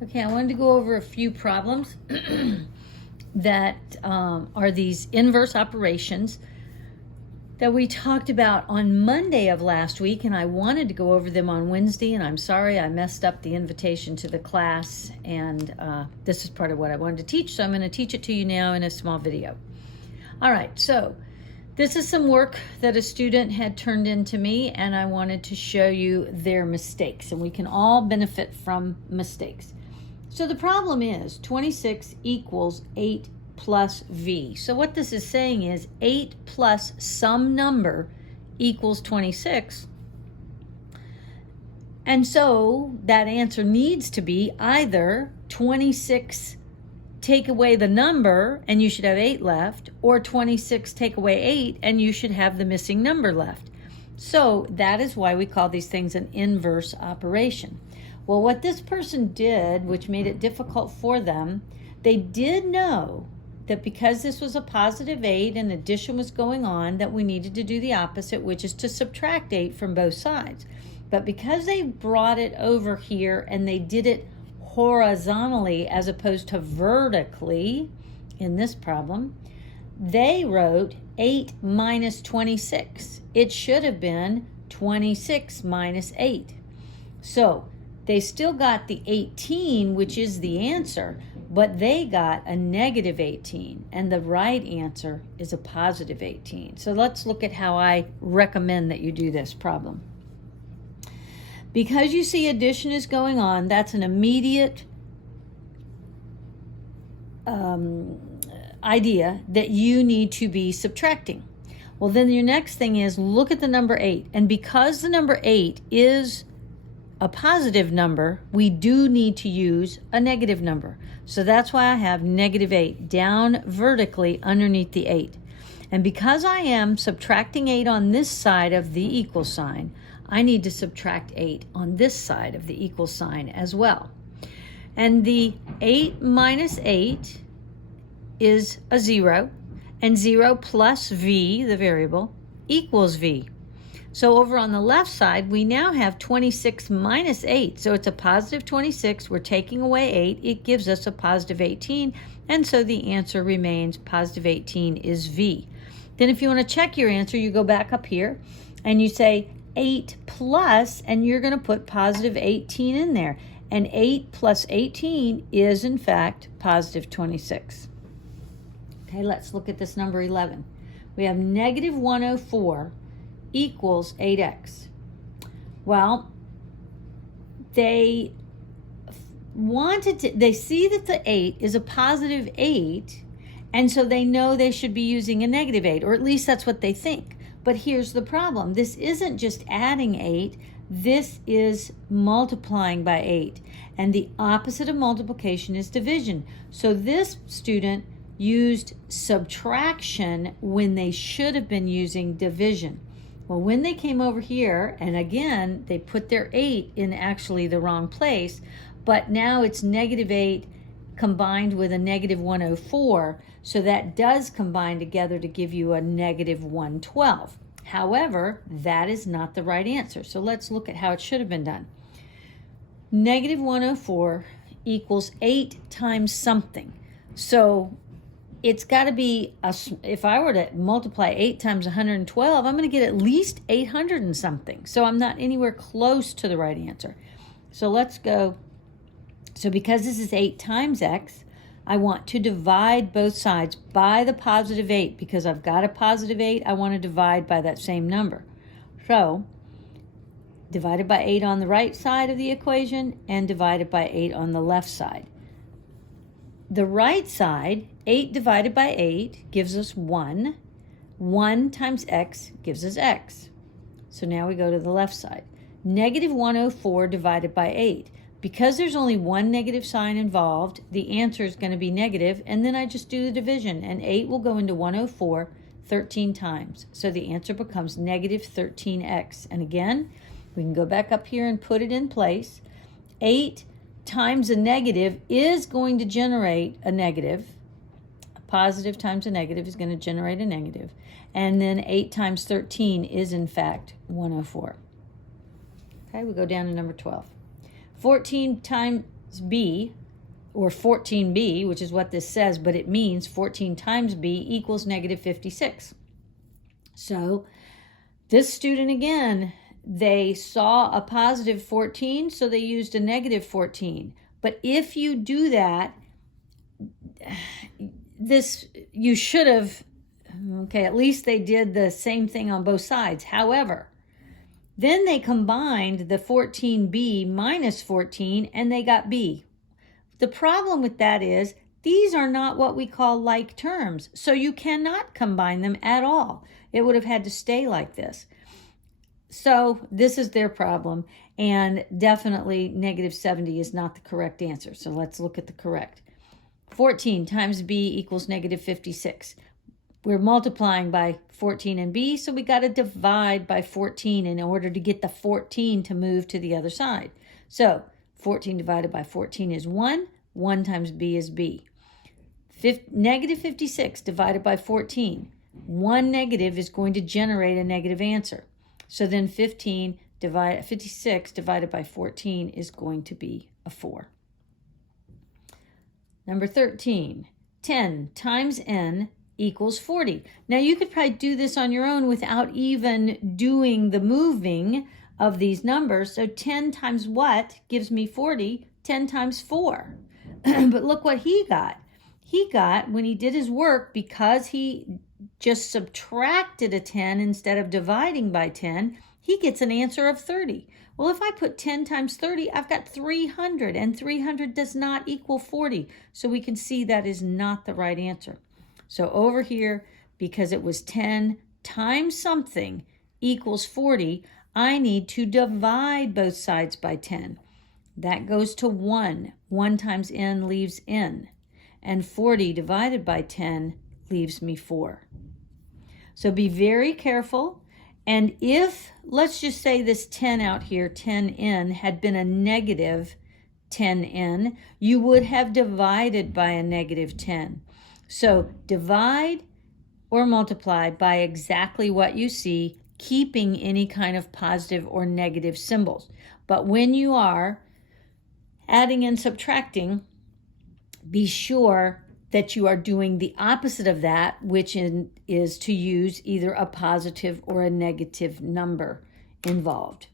Okay, I wanted to go over a few problems that are these inverse operations that we talked about on Monday of last week, and I wanted to go over them on Wednesday, and I'm sorry I messed up the invitation to the class, and this is part of what I wanted to teach, so I'm going to teach it to you now in a small video. All right, so this is some work that a student had turned in to me, and I wanted to show you their mistakes, and we can all benefit from mistakes. So the problem is 26 equals 8 plus v. So what this is saying is 8 plus some number equals 26. And so that answer needs to be either 26 take away the number and you should have 8 left, or 26 take away 8 and you should have the missing number left. So that is why we call these things an inverse operation. Well, what this person did, which made it difficult for them, they did know that because this was a positive 8 and addition was going on, that we needed to do the opposite, which is to subtract 8 from both sides. But because they brought it over here and they did it horizontally as opposed to vertically in this problem, they wrote 8 minus 26. It should have been 26 minus 8. So they still got the 18, which is the answer, but they got a negative 18, and the right answer is a positive 18. So let's look at how I recommend that you do this problem. Because you see addition is going on, that's an immediate idea that you need to be subtracting. Well, then your next thing is look at the number 8, and because the number 8 is a positive number, we do need to use a negative number. So that's why I have negative 8 down vertically underneath the 8. And because I am subtracting 8 on this side of the equal sign, I need to subtract 8 on this side of the equal sign as well. And the 8 minus 8 is a 0, and 0 plus v, the variable, equals v. So over on the left side, we now have 26 minus 8. So it's a positive 26. We're taking away 8. It gives us a positive 18. And so the answer remains positive 18 is V. Then if you want to check your answer, you go back up here and you say 8 plus, and you're going to put positive 18 in there. And 8 plus 18 is, in fact, positive 26. Okay, let's look at this number 11. We have negative 104 equals 8x. Well, they see that the 8 is a positive 8, and so they know they should be using a negative 8, or at least that's what they think. But here's the problem. This isn't just adding 8, this is multiplying by 8. And the opposite of multiplication is division. So this student used subtraction when they should have been using division. Well, when they came over here, and again, they put their 8 in actually the wrong place, but now it's negative 8 combined with a negative 104, so that does combine together to give you a negative 112. However, that is not the right answer. So let's look at how it should have been done. Negative 104 equals 8 times something. So it's got to be, if I were to multiply 8 times 112, I'm going to get at least 800 and something. So I'm not anywhere close to the right answer. So let's go. So because this is 8 times x, I want to divide both sides by the positive 8. Because I've got a positive 8, I want to divide by that same number. So divided by 8 on the right side of the equation and divided by 8 on the left side. The right side, 8 divided by 8 gives us 1. 1 times x gives us x. So now we go to the left side. Negative 104 divided by 8. Because there's only one negative sign involved, the answer is going to be negative, and then I just do the division, and 8 will go into 104 13 times. So the answer becomes negative 13x. And again, we can go back up here and put it in place. 8 times a negative is going to generate a negative. A positive times a negative is going to generate a negative. And then 8 times 13 is, in fact, 104. Okay, we go down to number 12. 14 times b, or 14b, which is what this says, but it means 14 times b equals negative 56. So this student, again, they saw a positive 14, so they used a negative 14. But if you do that, you should have, okay, at least they did the same thing on both sides. However, then they combined the 14b minus 14, and they got b. The problem with that is these are not what we call like terms, so you cannot combine them at all. It would have had to stay like this. So this is their problem, and definitely negative 70 is not the correct answer. So let's look at the correct. 14 times b equals negative 56. We're multiplying by 14 and b, so we got to divide by 14 in order to get the 14 to move to the other side. So 14 divided by 14 is 1. 1 times b is b. Negative 56 divided by 14. One negative is going to generate a negative answer. So then 56 divided by 14 is going to be a 4. Number 13, 10 times n equals 40. Now you could probably do this on your own without even doing the moving of these numbers. So 10 times what gives me 40? 10 times 4. But look what he got. He got, when he did his work, because he just subtracted a 10 instead of dividing by 10, he gets an answer of 30. Well, if I put 10 times 30, I've got 300, and 300 does not equal 40. So we can see that is not the right answer. So over here, because it was 10 times something equals 40, I need to divide both sides by 10. That goes to 1. 1 times n leaves n. And 40 divided by 10 leaves me 4. So be very careful. And if, let's just say this 10 out here, 10n, had been a negative 10n, you would have divided by a negative 10. So divide or multiply by exactly what you see, keeping any kind of positive or negative symbols. But when you are adding and subtracting, be sure that you are doing the opposite of that, which is to use either a positive or a negative number involved.